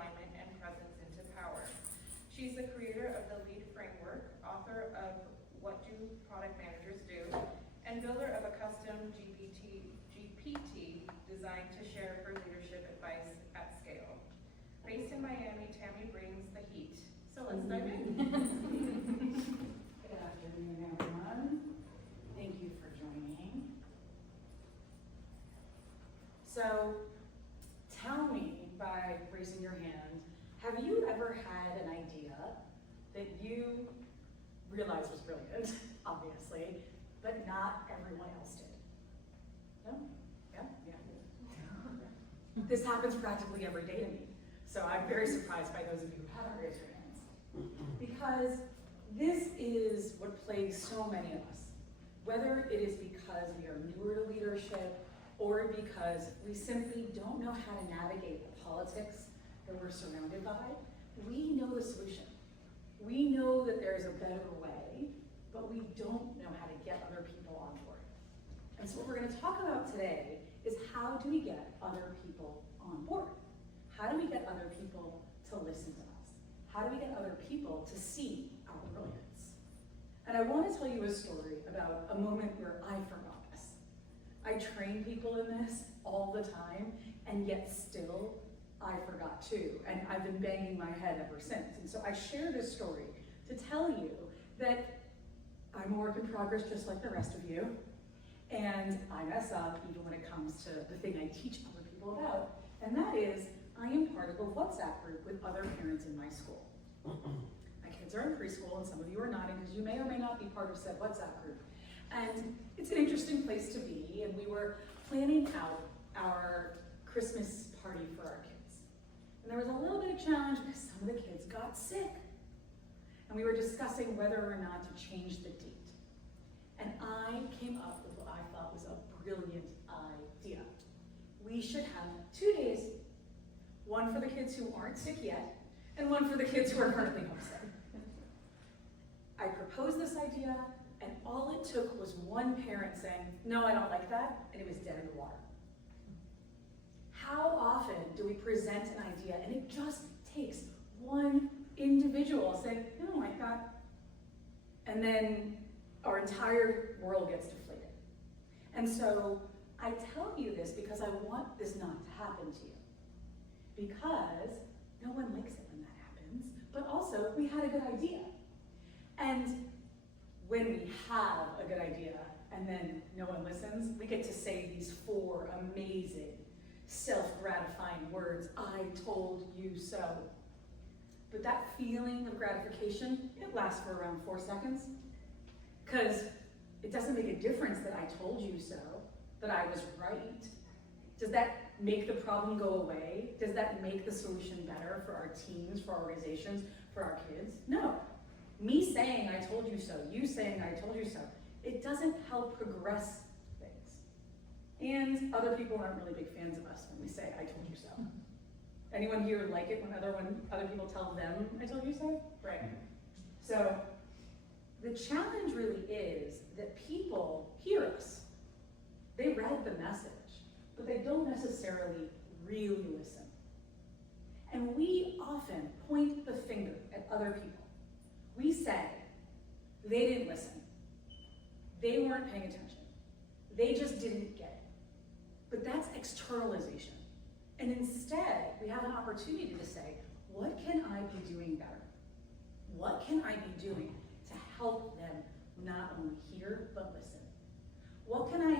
alignment and presence into power. She's the creator of the LEAD framework, author of What Do Product Managers Do, and builder of a custom GPT designed to share her leadership advice at scale. Based in Miami, Tammy brings the heat. So let's dive in. Good afternoon, everyone. Thank you for joining. So, tell me by raising your hand, have you ever had an idea that you realized was brilliant, obviously, but not everyone else did? No? Yeah? Yeah. This happens practically every day to me. So I'm very surprised by those of you who haven't raised your hands. Because this is what plagues so many of us. Whether it is because we are newer to leadership or because we simply don't know how to navigate the politics that we're surrounded by, we know the solution. We know that there is a better way, but we don't know how to get other people on board. And so what we're going to talk about today is how do we get other people on board? How do we get other people to listen to us? How do we get other people to see our brilliance? And I want to tell you a story about a moment where I forgot this. I train people in this all the time, and yet still I forgot too. And I've been banging my head ever since. And so I share this story to tell you that I'm a work in progress just like the rest of you. And I mess up even when it comes to the thing I teach other people about. And that is, I am part of a WhatsApp group with other parents in my school. My kids are in preschool, and some of you are nodding because you may or may not be part of said WhatsApp group. And it's an interesting place to be, and we were planning out our Christmas party for our kids. And there was a little bit of challenge because some of the kids got sick. And we were discussing whether or not to change the date. And I came up with what I thought was a brilliant idea. We should have 2 days, one for the kids who aren't sick yet, and one for the kids who are currently homesick. I proposed this idea, and all it took was one parent saying, no, I don't like that, and it was dead in the water. How often do we present an idea, and it just takes one individual saying, I don't like that, and then our entire world gets deflated. And so I tell you this because I want this not to happen to you. Because no one likes it when that happens, but also we had a good idea. And when we have a good idea and then no one listens, we get to say these 4 amazing, self-gratifying words, I told you so. But that feeling of gratification, it lasts for around 4 seconds. Because it doesn't make a difference that I told you so, that I was right. Does that make the problem go away? Does that make the solution better for our teams, for our organizations, for our kids? No. Me saying I told you so, you saying I told you so, it doesn't help progress things. And other people aren't really big fans of us when we say I told you so. Anyone here like it when other people tell them I told you so? Right. So the challenge really is that people hear us. They read the message, but they don't necessarily really listen. And we often point the finger at other people. We say, they didn't listen. They weren't paying attention. They just didn't get it. But that's externalization. And instead, we have an opportunity to say, what can I be doing better? What can I be doing to help them not only hear, but listen? What can I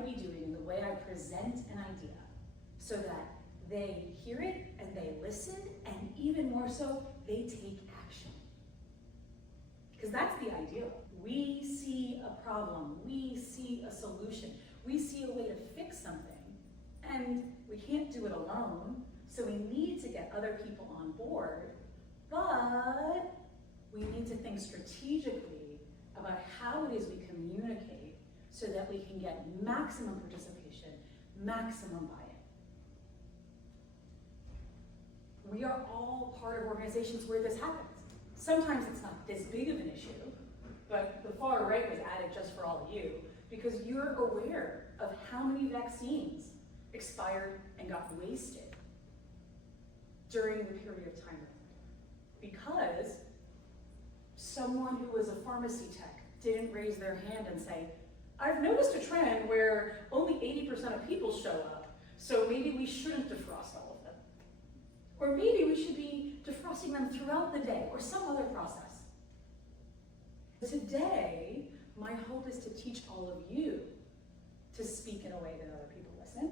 be doing in the way I present an idea so that they hear it and they listen, and even more so, they take action? Because that's the ideal. We see a problem, we see a solution, we see a way to fix something, and we can't do it alone, so we need to get other people on board, but we need to think strategically about how it is we communicate so that we can get maximum participation, maximum buy-in. We are all part of organizations where this happens. Sometimes it's not this big of an issue, but the far right was added just for all of you because you're aware of how many vaccines expired and got wasted. during the period of time. Because someone who was a pharmacy tech didn't raise their hand and say, I've noticed a trend where only 80% of people show up, so maybe we shouldn't defrost all of them. Or maybe we should be defrosting them throughout the day, or some other process. Today, my hope is to teach all of you to speak in a way that other people listen,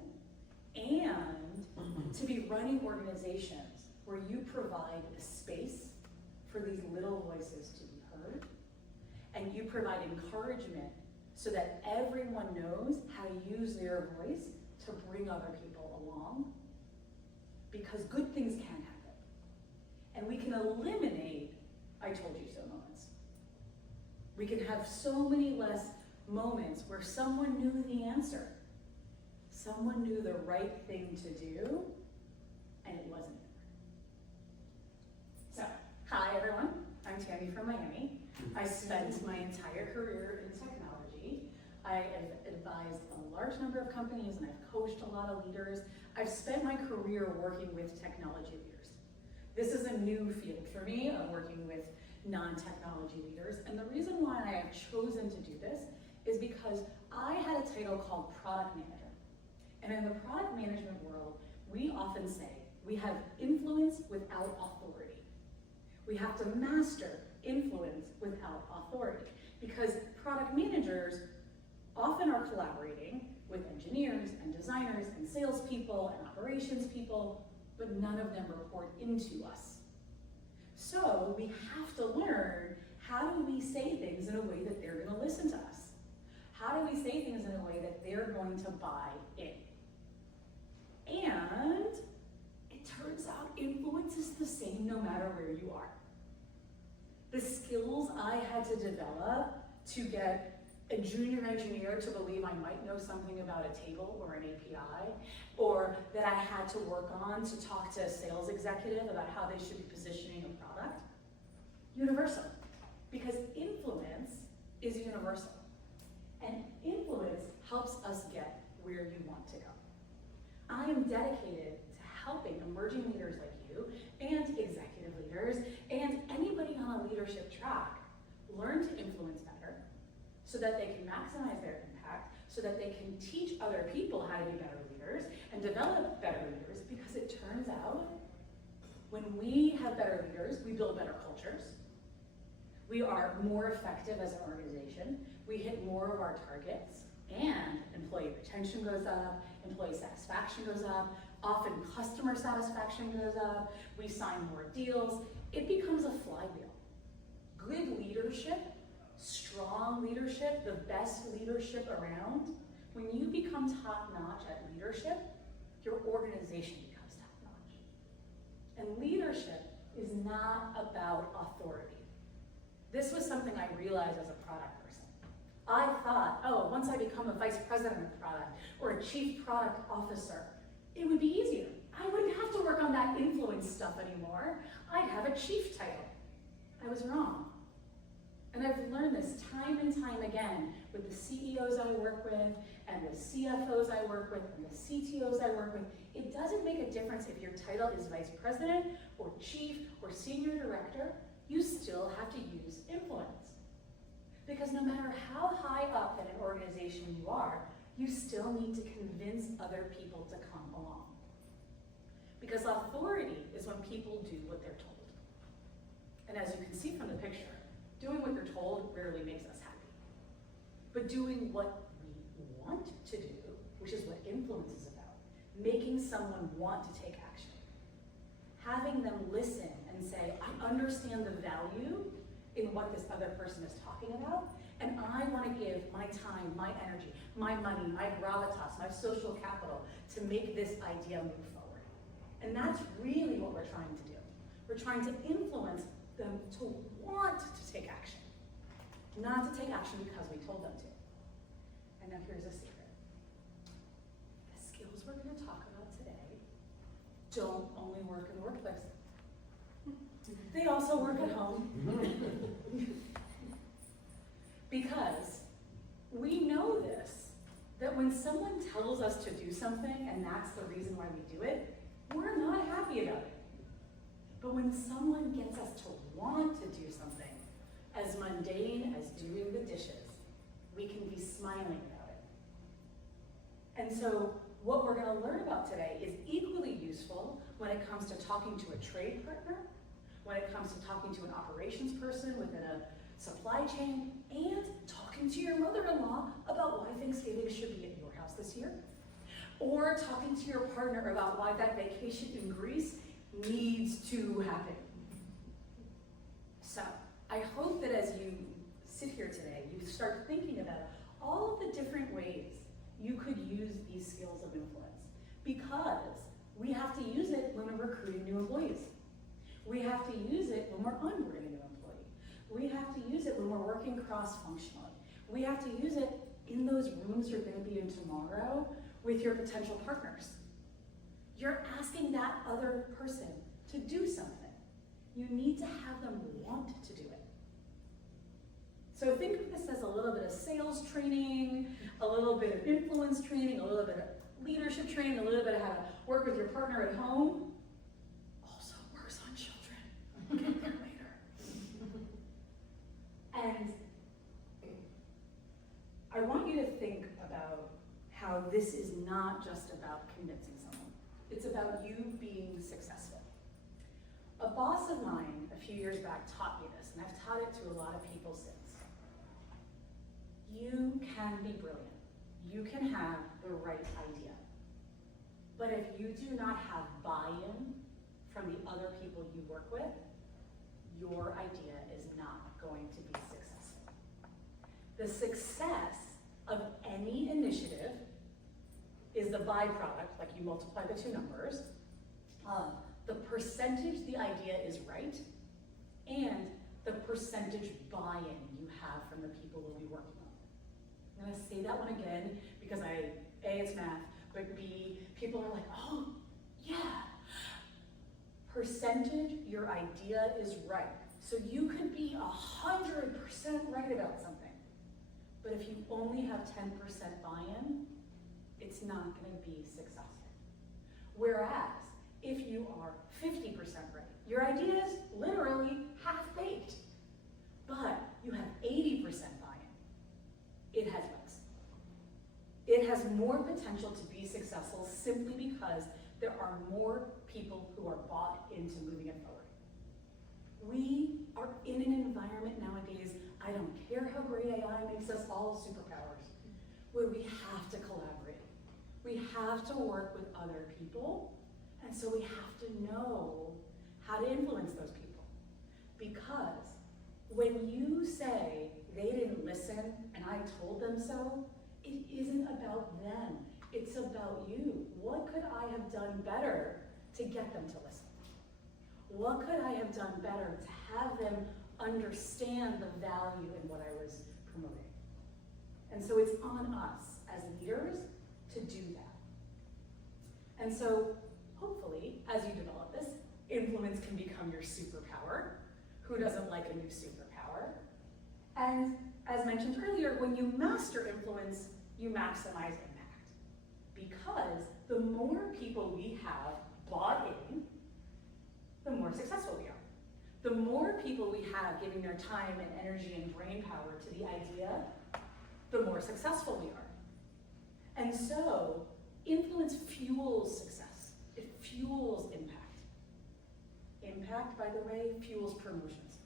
and to be running organizations where you provide a space for these little voices to be heard, and you provide encouragement so that everyone knows how to use their voice to bring other people along, because good things can happen. And we can eliminate I told you so moments. We can have so many less moments where someone knew the answer. Someone knew the right thing to do, and it wasn't. So, hi everyone, I'm Tammy from Miami. I spent my entire career in technology. I have advised a large number of companies and I've coached a lot of leaders. I've spent my career working with technology leaders. This is a new field for me of working with non-technology leaders, and the reason why I have chosen to do this is because I had a title called product manager. And in the product management world, we often say we have influence without authority. We have to master influence without authority, because product managers often are collaborating with engineers and designers and salespeople and operations people, but none of them report into us. So we have to learn, how do we say things in a way that they're gonna listen to us? How do we say things in a way that they're going to buy in? And it turns out influence is the same no matter where you are. The skills I had to develop to get a junior engineer to believe I might know something about a table or an API, or that I had to work on to talk to a sales executive about how they should be positioning a product, universal. Because influence is universal. And influence helps us get where you want to go. I am dedicated to helping emerging leaders like you and executive leaders and anybody on a leadership track learn to influence better so that they can maximize their impact, so that they can teach other people how to be better leaders and develop better leaders, because it turns out when we have better leaders, we build better cultures. We are more effective as an organization. We hit more of our targets, and employee retention goes up, employee satisfaction goes up, often customer satisfaction goes up, we sign more deals. It becomes a flywheel. Good leadership, strong leadership, the best leadership around, when you become top-notch at leadership, your organization becomes top-notch. And leadership is not about authority. This was something I realized as a product person. I thought, oh, once I become a vice president of product or a chief product officer, it would be easier. I wouldn't have to work on that influence stuff anymore. I'd have a chief title. I was wrong. And I've learned this time and time again with the CEOs I work with and the CFOs I work with and the CTOs I work with. It doesn't make a difference if your title is vice president or chief or senior director, you still have to use influence. Because no matter how high up in an organization you are, you still need to convince other people to come along. Because authority is when people do what they're told. And as you can see from the picture, doing what you're told rarely makes us happy. But doing what we want to do, which is what influence is about, making someone want to take action, having them listen and say, I understand the value in what this other person is talking about, and I want to give my time, my energy, my money, my gravitas, my social capital to make this idea move forward. And that's really what we're trying to do. We're trying to influence them to want to take action, not to take action because we told them to. And now here's a secret. The skills we're going to talk about today don't only work in the workplace. They also work at home. Because we know this, that when someone tells us to do something and that's the reason why we do it, we're not happy about it. But when someone gets us to want to do something as mundane as doing the dishes, we can be smiling about it. And so what we're going to learn about today is equally useful when it comes to talking to a trade partner, when it comes to talking to an operations person within a supply chain, and talking to your mother-in-law about why Thanksgiving should be at your house this year, or talking to your partner about why that vacation in Greece needs to happen. So, I hope that as you sit here today, you start thinking about all of the different ways you could use these skills of influence, because we have to use it when we're recruiting new employees. We have to use it when we're onboarding a new employee. We have to use it when we're working cross-functionally. We have to use it in those rooms you're going to be in tomorrow with your potential partners. You're asking that other person to do something. You need to have them want to do it. So think of this as a little bit of sales training, a little bit of influence training, a little bit of leadership training, a little bit of how to work with your partner at home. Also works on children. We'll get there later. And I want you to think about how this is not just about convincing someone. It's about you being successful. A boss of mine a few years back taught me this, and I've taught it to a lot of people since. You can be brilliant. You can have the right idea. But if you do not have buy-in from the other people you work with, your idea is not going to be successful. The success of any initiative is the byproduct, like you multiply the two numbers, the percentage the idea is right, and the percentage buy-in you have from the people you'll be working on. I'm gonna say that one again because A, it's math, but B, people are like, oh, yeah. Percentage, your idea is right. So you could be 100% right about something, but if you only have 10% buy-in, it's not gonna be successful. Whereas, if you are 50% right, your idea is literally half-baked, but you have 80% buy-in, it has legs. It has more potential to be successful simply because there are more people who are bought into moving it forward. We are in an environment nowadays, I don't care how great AI makes us all superpowers, where we have to collaborate. We have to work with other people, and so we have to know how to influence those people. Because when you say they didn't listen and I told them so, it isn't about them, it's about you. What could I have done better to get them to listen? What could I have done better to have them understand the value in what I was promoting? And so it's on us as leaders to do that. And so hopefully, as you develop this, influence can become your superpower. Who doesn't like a new superpower? And as mentioned earlier, when you master influence, you maximize impact. Because the more people we have bought in, the more successful we are. The more people we have giving their time and energy and brain power to the idea, the more successful we are. And so, influence fuels success. It fuels impact. Impact, by the way, fuels promotions.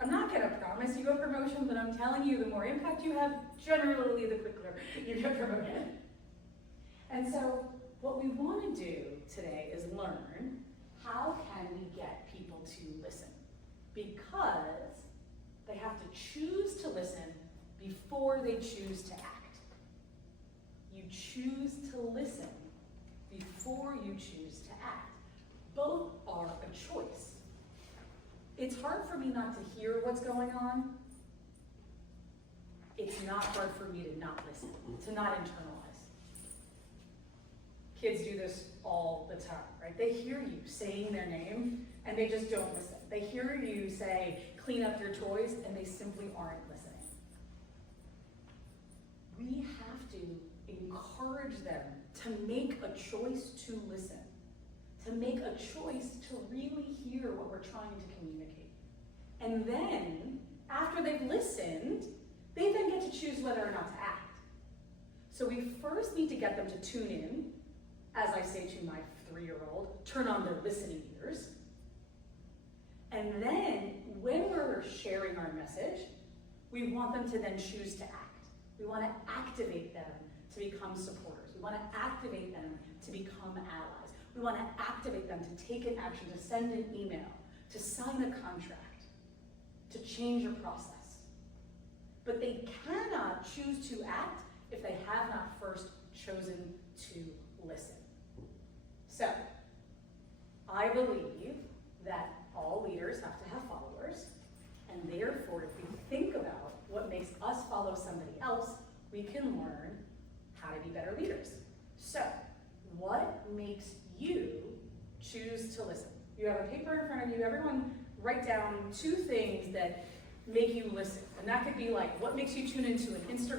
I'm not gonna promise you a promotion, but I'm telling you, the more impact you have, generally the quicker you get promoted. And so, what we wanna do today is learn how can we get people to listen? Because they have to choose to listen before they choose to act. You choose to listen before you choose to act. Both are a choice. It's hard for me not to hear what's going on. It's not hard for me to not listen, to not internalize. Kids do this all the time, right? They hear you saying their name and they just don't listen. They hear you say, clean up your toys, and they simply aren't listening. We have to encourage them to make a choice to listen, to make a choice to really hear what we're trying to communicate. And then, after they've listened, they then get to choose whether or not to act. So we first need to get them to tune in, as I say to my 3-year-old, turn on their listening ears. And then, when we're sharing our message, we want them to then choose to act. We want to activate them to become supporters. We want to activate them to become allies. We want to activate them to take an action, to send an email, to sign a contract, to change a process. But they cannot choose to act if they have not first chosen to listen. So, I believe that all leaders have to have followers, and therefore, if we think about what makes us follow somebody else, we can learn how to be better leaders. So, what makes you choose to listen? You have a paper in front of you. Everyone write down 2 things that make you listen. And that could be like, what makes you tune into an Instagram?